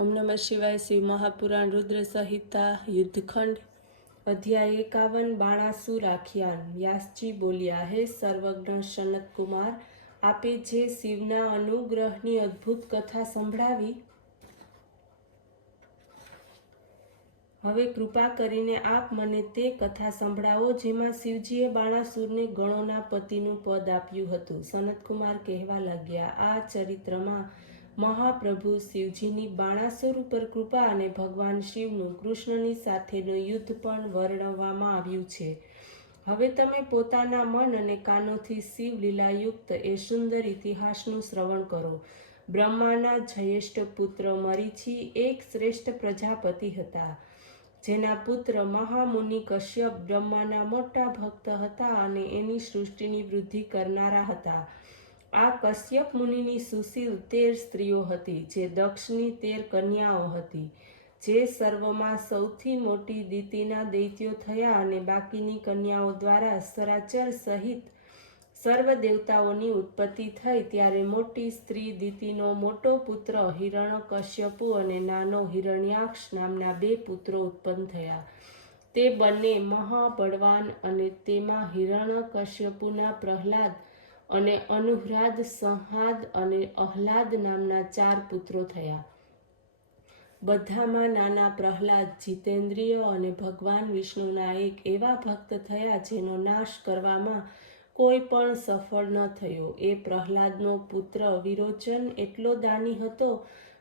ओम नमः शिवाय। शिव महापुराण रुद्र संहिता युद्धखंड अध्याय 51 बाणासुर आख्यान। व्यासजी बोलिया, हे सर्वज्ञ सनत कुमार, आपे जे शिवना अनुग्रहनी अद्भुत कथा संभळावी, હવે કૃપા કરીને આપ મને તે કથા સંભળાવો જેમાં શિવજીએ બાણાસુરને ગણોના પતિનું પદ આપ્યું હતું। સનતકુમાર કહેવા લાગ્યા, આ ચરિત્રમાં મહાપ્રભુ શિવજીની બાણાસુર ઉપર કૃપા અને ભગવાન શિવનું કૃષ્ણની સાથેનું યુદ્ધ પણ વર્ણવવામાં આવ્યું છે। હવે તમે પોતાના મન અને કાનોથી શિવ લીલાયુક્ત એ સુંદર ઇતિહાસનું શ્રવણ કરો। બ્રહ્માના જ્યેષ્ઠ પુત્ર મરીચી એક શ્રેષ્ઠ પ્રજાપતિ હતા, જેના પુત્ર મહામુનિ કશ્યપ બ્રહ્માના મોટા ભક્ત હતા અને એની સૃષ્ટિની વૃદ્ધિ કરનારા હતા। આ કશ્યપ મુનિની સુશીલ 13 સ્ત્રીઓ હતી, જે દક્ષની 13 કન્યાઓ હતી, જે સર્વમાં સૌથી મોટી દિતિના દૈત્યો થયા અને બાકીની કન્યાઓ દ્વારા સરાચર સહિત સર્વ દેવતાઓની ઉત્પત્તિ થઈ। ત્યારે મોટી સ્ત્રી દિતિનો મોટો પુત્ર હિરણ્યકશ્યપુ અને નાનો હિરણ્યાક્ષ નામના 2 પુત્રો ઉત્પન્ન થયા। તે બંને મહાબળવાન અને તેમાં હિરણ્યકશ્યપુના પ્રહલાદ અને અનુહ્રાદ, સંહાદ અને અહલાદ નામના 4 પુત્રો થયા। બધામાં નાના પ્રહલાદ જીતેન્દ્રિય અને ભગવાન વિષ્ણુના એક એવા ભક્ત થયા જેનો નાશ કરવામાં કોઈ પણ સફળ ન થયો। એ પ્રહલાદનો પુત્ર વિરોચન એટલો દાની હતો,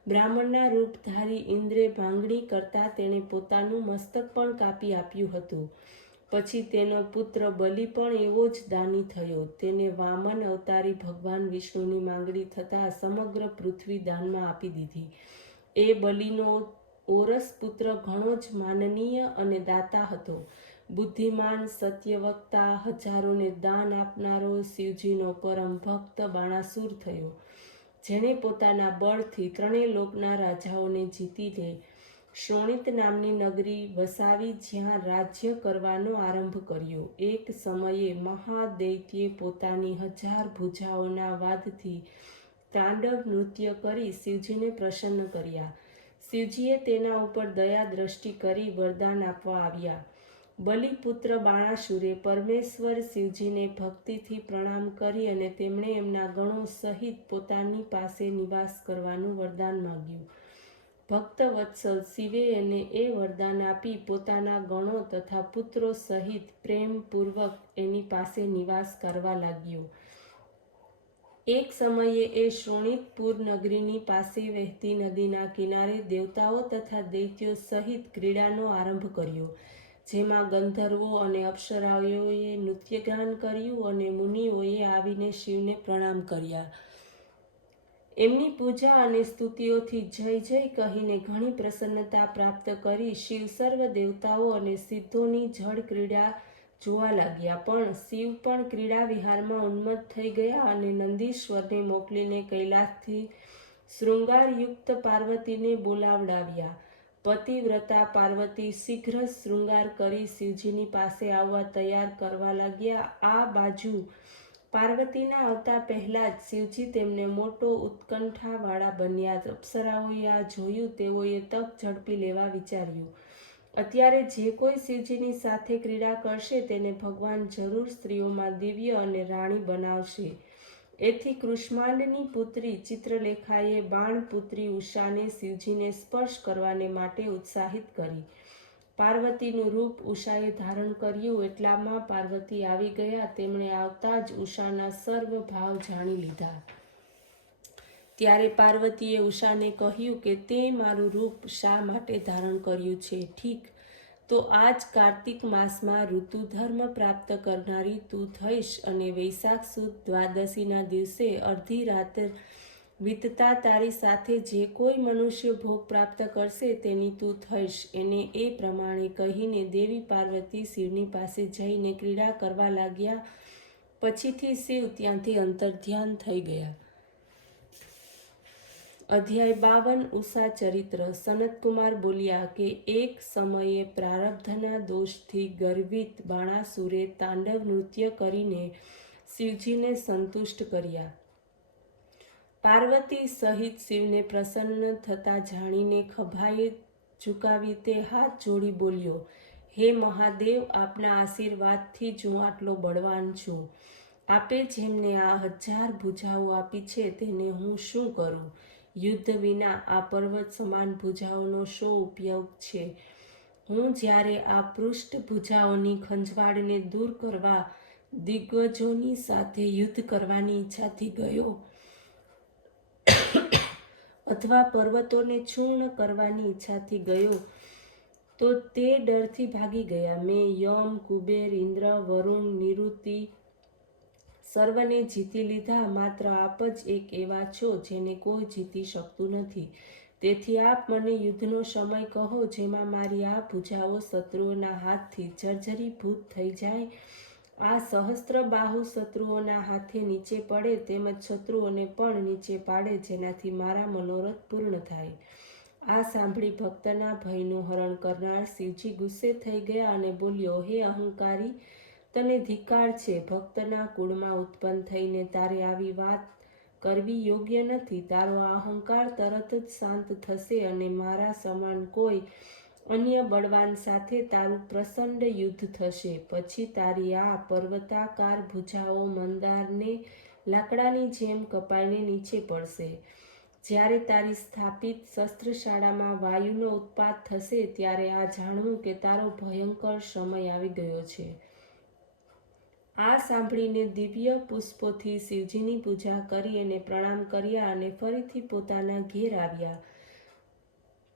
બ્રાહ્મણના રૂપધારી ઇન્દ્રે ભાંગણી કરતા તેણે પોતાનું મસ્તક પણ કાપી આપ્યું હતું। પછી તેનો પુત્ર બલિ પણ એવો જ દાની થયો। તેને વામન અવતારી ભગવાન વિષ્ણુની માંગણી થતાં સમગ્ર પૃથ્વી દાનમાં આપી દીધી। એ બલિનો ઓરસ પુત્ર ઘણો જ માનનીય અને દાતા હતો, બુદ્ધિમાન, સત્યવક્તા, હજારોને દાન આપનારો, શિવજીનો પરમ ભક્ત બાણાસુર થયો, જેણે પોતાના બળથી 3 લોકના રાજાઓને જીતી લે શોણિત નામની નગરી વસાવી, જ્યાં રાજ્ય કરવાનો આરંભ કર્યો। એક સમયે મહાદૈત્યે પોતાની 1000 ભુજાઓના વાદથી તાંડવ નૃત્ય કરી શિવજીને પ્રસન્ન કર્યા। શિવજીએ તેના ઉપર દયા દ્રષ્ટિ કરી વરદાન આપવા આવ્યા। બલિપુત્ર બાણાસુરે પરમેશ્વર શિવજીને ભક્તિથી પ્રણામ કરી અને તેમણે એમના ગણો સહિત પોતાની પાસે નિવાસ કરવાનું વરદાન માંગ્યું। ભક્ત વત્સલ શિવે એને એ વરદાન આપી પોતાના ગણો તથા પુત્રો સહિત પ્રેમપૂર્વક એની પાસે નિવાસ કરવા લાગ્યો। એક સમયે એ શોણિતપુર નગરીની પાસે વહેતી નદીના કિનારે દેવતાઓ તથા દૈત્યો સહિત ક્રીડાનો આરંભ કર્યો, જેમાં ગંધર્વો અને અપ્સરાઓએ નૃત્યગાન કર્યું અને મુનિઓએ આવીને શિવને પ્રણામ કર્યા। એમની પૂજા અને સ્તુતિઓથી જય જય કહીને ઘણી પ્રસન્નતા પ્રાપ્ત કરી શિવ સર્વ દેવતાઓ અને સિદ્ધોની જળ ક્રીડા જોવા લાગ્યા। પણ શિવ પણ ક્રીડા વિહારમાં ઉન્મત્ત થઈ ગયા અને નંદીશ્વરને મોકલીને કૈલાસથી શૃંગારયુક્ત પાર્વતીને બોલાવડાવ્યા। પતિવ્રતા પાર્વતી શીઘ્ર શૃંગાર કરી શિવજીની પાસે આવવા તૈયાર કરવા લાગ્યા। આ બાજુ પાર્વતીના આવતા પહેલા જ શિવજી તેમને મોટો ઉત્કંઠાવાળા બન્યા। અપ્સરાઓએ આ જોયું, તેઓએ તક ઝડપી લેવા વિચાર્યું। અત્યારે જે કોઈ શિવજીની સાથે ક્રીડા કરશે તેને ભગવાન જરૂર સ્ત્રીઓમાં દિવ્ય અને રાણી બનાવશે। એથી કૃષ્માંડની પુત્રી ચિત્રલેખાએ બાણપુત્રી ઉષાને શિવજીને સ્પર્શ કરવાને માટે ઉત્સાહિત કરી। પાર્વતીનું રૂપ ઉષાએ ધારણ કર્યું, એટલામાં પાર્વતી આવી ગયા। તેમણે આવતા જ ઉષાના સર્વ ભાવ જાણી લીધા। ત્યારે પાર્વતીએ ઉષાને કહ્યું કે તે મારું રૂપ શા માટે ધારણ કર્યું છે? ઠીક, તો આજ કાર્તિક માસમાં ઋતુધર્મ પ્રાપ્ત કરનારી તું થઈશ અને વૈશાખ સુદ દ્વાદશીના દિવસે અડધી રાત વીતતા તારી સાથે જે કોઈ મનુષ્ય ભોગ પ્રાપ્ત કરશે તેની તું થઈશ। એને એ પ્રમાણે કહીને દેવી પાર્વતી શિવની પાસે જઈને ક્રીડા કરવા લાગ્યા। પછીથી શિવ ત્યાંથી અંતર્ધ્યાન થઈ ગયા। અધ્યાય 52 ઉષા ચરિત્ર। સનતકુમાર બોલ્યા કે એક સમયે પ્રારબ્ધના દોષથી ગર્વિત બાણાસુરે તાંડવ નૃત્ય કરીને શિવજીને સંતુષ્ટ કર્યા। પાર્વતી સહિત શિવને પ્રસન્ન થતા જાણીને ખભાએ ઝુકાવી તે હાથ જોડી બોલ્યો, હે મહાદેવ, આપના આશીર્વાદથી જ હું આટલો બળવાન છું. આપે જેમને આ 1000 ભુજાઓ આપી છે તેને હું શું કરું? યુદ્ધ વિના આ પર્વત સમાન ભુજાઓનો શો ઉપયોગ છે? હું જ્યારે આ પૃષ્ઠ ભુજાઓની ખંજવાળને દૂર કરવા દિગ્ગજોની સાથે યુદ્ધ કરવાની ઈચ્છાથી ગયો અથવા પર્વતોને ચૂર્ણ કરવાની ઈચ્છાથી ગયો તો તે ડરથી ભાગી ગયા. મેં યમ, કુબેર, ઇન્દ્ર, વરુણ, નિરુતિ સર્વને જીતી લીધા. માત્ર આપ જ એક એવા છો જેને કોઈ જીતી શકતું નથી. તેથી આપ મને યુદ્ધનો સમય કહો જેમાં મારી આ ભુજાઓ શત્રુઓના હાથથી જર્જરીભૂત થઈ જાય. આ સહસ્ત્રબાહુ શત્રુઓના હાથે નીચે પડે તેમજ શત્રુઓને પણ નીચે પાડે, જેનાથી મારા મનોરથ પૂર્ણ થાય. આ સાંભળી ભક્તના ભયનું હરણ કરનાર શિવજી ગુસ્સે થઈ ગયા અને બોલ્યો, હે અહંકારી, તને ધિક્કાર છે. ભક્તના કુળમાં ઉત્પન્ન થઈને તારે આવી વાત કરવી યોગ્ય નથી. તારો આ અહંકાર તરત જ શાંત થશે અને મારા સમાન કોઈ અન્ય બળવાન સાથે તારું પ્રચંડ યુદ્ધ થશે. પછી તારી આ પર્વતાકાર ભુજાઓ મંદારને લાકડાની જેમ કપાઈને નીચે પડશે. જ્યારે તારી સ્થાપિત શસ્ત્રશાળામાં વાયુનો ઉત્પાત થશે ત્યારે આ જાણવું કે તારો ભયંકર સમય આવી ગયો છે. આ સાંભળીને દિવ્ય પુષ્પોથી શિવજીની પૂજા કરી અને પ્રણામ કર્યા અને ફરીથી પોતાના ઘેર આવ્યા.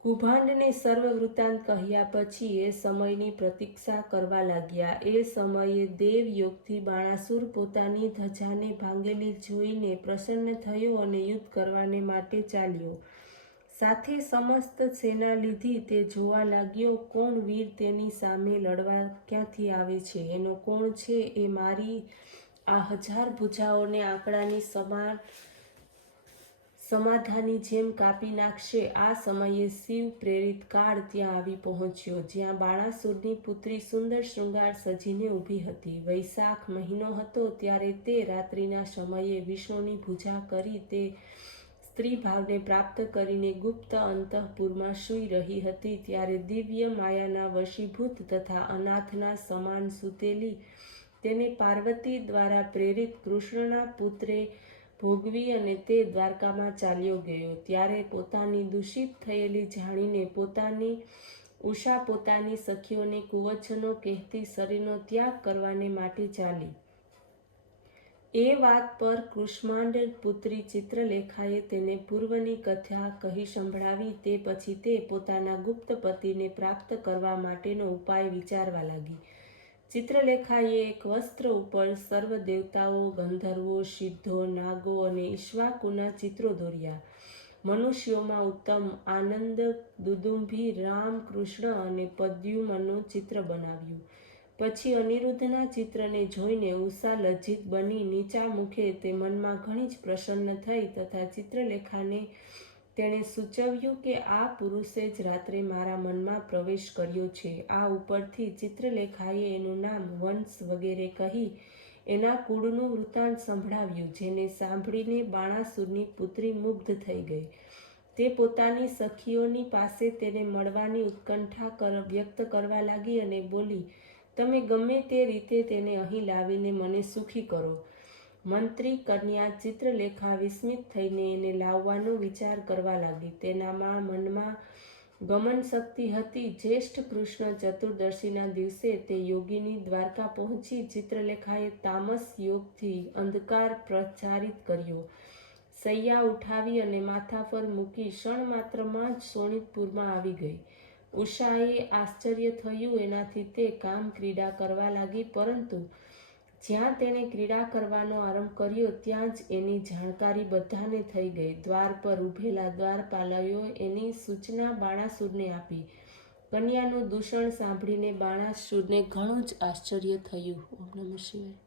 કુભાંડને સર્વ વૃત્તાંત કહ્યા પછી એ સમયની પ્રતીક્ષા કરવા લાગ્યા. એ સમયે દેવયોગથી બાણાસુર પોતાની ધજાને ભાંગેલી જોઈને પ્રસન્ન થયો અને યુદ્ધ કરવાને માટે ચાલ્યો. સાથે સમસ્ત સેના લીધી. તે જોવા લાગ્યો કોણ વીર તેની સામે લડવા ક્યાંથી આવે છે. એનો કોણ છે એ મારી આ 1000 ભુજાઓને આંકડાની સમાધાની જેમ કાપી નાખશે. આ સમયે શિવ પ્રેરિત કાળ ત્યાં આવી પહોંચ્યો, જ્યાં બાણાસુરની પુત્રી સુંદર શૃંગાર સજીને ઊભી હતી. વૈશાખ મહિનો હતો ત્યારે તે રાત્રિના સમયે વિષ્ણુની પૂજા કરી તે સ્ત્રી ભાવને પ્રાપ્ત કરીને ગુપ્ત અંતઃપુરમાં સૂઈ રહી હતી. ત્યારે દિવ્ય માયાના વશીભૂત તથા અનાથના સમાન સૂતેલી તેને પાર્વતી દ્વારા પ્રેરિત કૃષ્ણના પુત્રે ભોગવી અને તે દ્વારકામાં ચાલ્યો ગયો. ત્યારે પોતાની દૂષિત થયેલી જાણીને ઉષા પોતાની સખીઓને કુવચનો કહેતી શરીરનો ત્યાગ કરવાને માટે ચાલી. એ વાત પર કુષ્માંડ પુત્રી ચિત્રલેખાએ તેને પૂર્વની કથા કહી સંભળાવી. તે પછી તે પોતાના ગુપ્ત પતિને પ્રાપ્ત કરવા માટેનો ઉપાય વિચારવા લાગી. ચિત્રલેખાએ એક વસ્ત્ર ઉપર સર્વ દેવતાઓ, ગંધર્વો, સિદ્ધો, નાગો અને ઈક્ષ્વાકુના ચિત્રો દોર્યા. મનુષ્યોમાં ઉત્તમ આનંદ, દુદુંભી, રામ, કૃષ્ણ અને પ્રદ્યુમ્નનું ચિત્ર બનાવ્યું. પછી અનિરુદ્ધના ચિત્રને જોઈને ઉષા લજ્જિત બની નીચા મુખે તે મનમાં ઘણી જ પ્રસન્ન થઈ તથા ચિત્રલેખાને તેણે સૂચવ્યું કે આ પુરુષે જ રાત્રે મારા મનમાં પ્રવેશ કર્યો છે. આ ઉપરથી ચિત્રલેખાએ એનું નામ, વંશ વગેરે કહી એના કુળનું વૃત્તાંત સંભળાવ્યું, જેને સાંભળીને બાણાસુરની પુત્રી મુગ્ધ થઈ ગઈ. તે પોતાની સખીઓની પાસે તેને મળવાની ઉત્કંઠા વ્યક્ત કરવા લાગી અને બોલી, તમે ગમે તે રીતે તેને અહીં લાવીને મને સુખી કરો. મંત્રી કન્યા ચિત્રલેખા વિસ્મિત થઈને એને લાવવાનો વિચાર કરવા લાગી. તેનામાં મનમાં ગમન શક્તિ હતી. જ્યેષ્ઠ કૃષ્ણ ચતુર્દશીના દિવસે તે યોગીની દ્વારકા પહોંચી. ચિત્રલેખાએ તામસ યોગથી અંધકાર પ્રચારિત કર્યો. સૈયા ઉઠાવી અને માથા પર મૂકી ક્ષણ માત્રમાં જ શોણિતપુરમાં આવી ગઈ. ઉષાએ આશ્ચર્ય થયું એનાથી. તે કામ ક્રીડા કરવા લાગી, પરંતુ જ્યાં તેણે ક્રીડા કરવાનો આરંભ કર્યો ત્યાં જ એની જાણકારી બધાને થઈ ગઈ. દ્વાર પર ઊભેલા દ્વારપાલોએ એની સૂચના બાણાસુરને આપી. કન્યાનું દૂષણ સાંભળીને બાણાસુરને ઘણું જ આશ્ચર્ય થયું. ઓમ નમઃ શિવાય.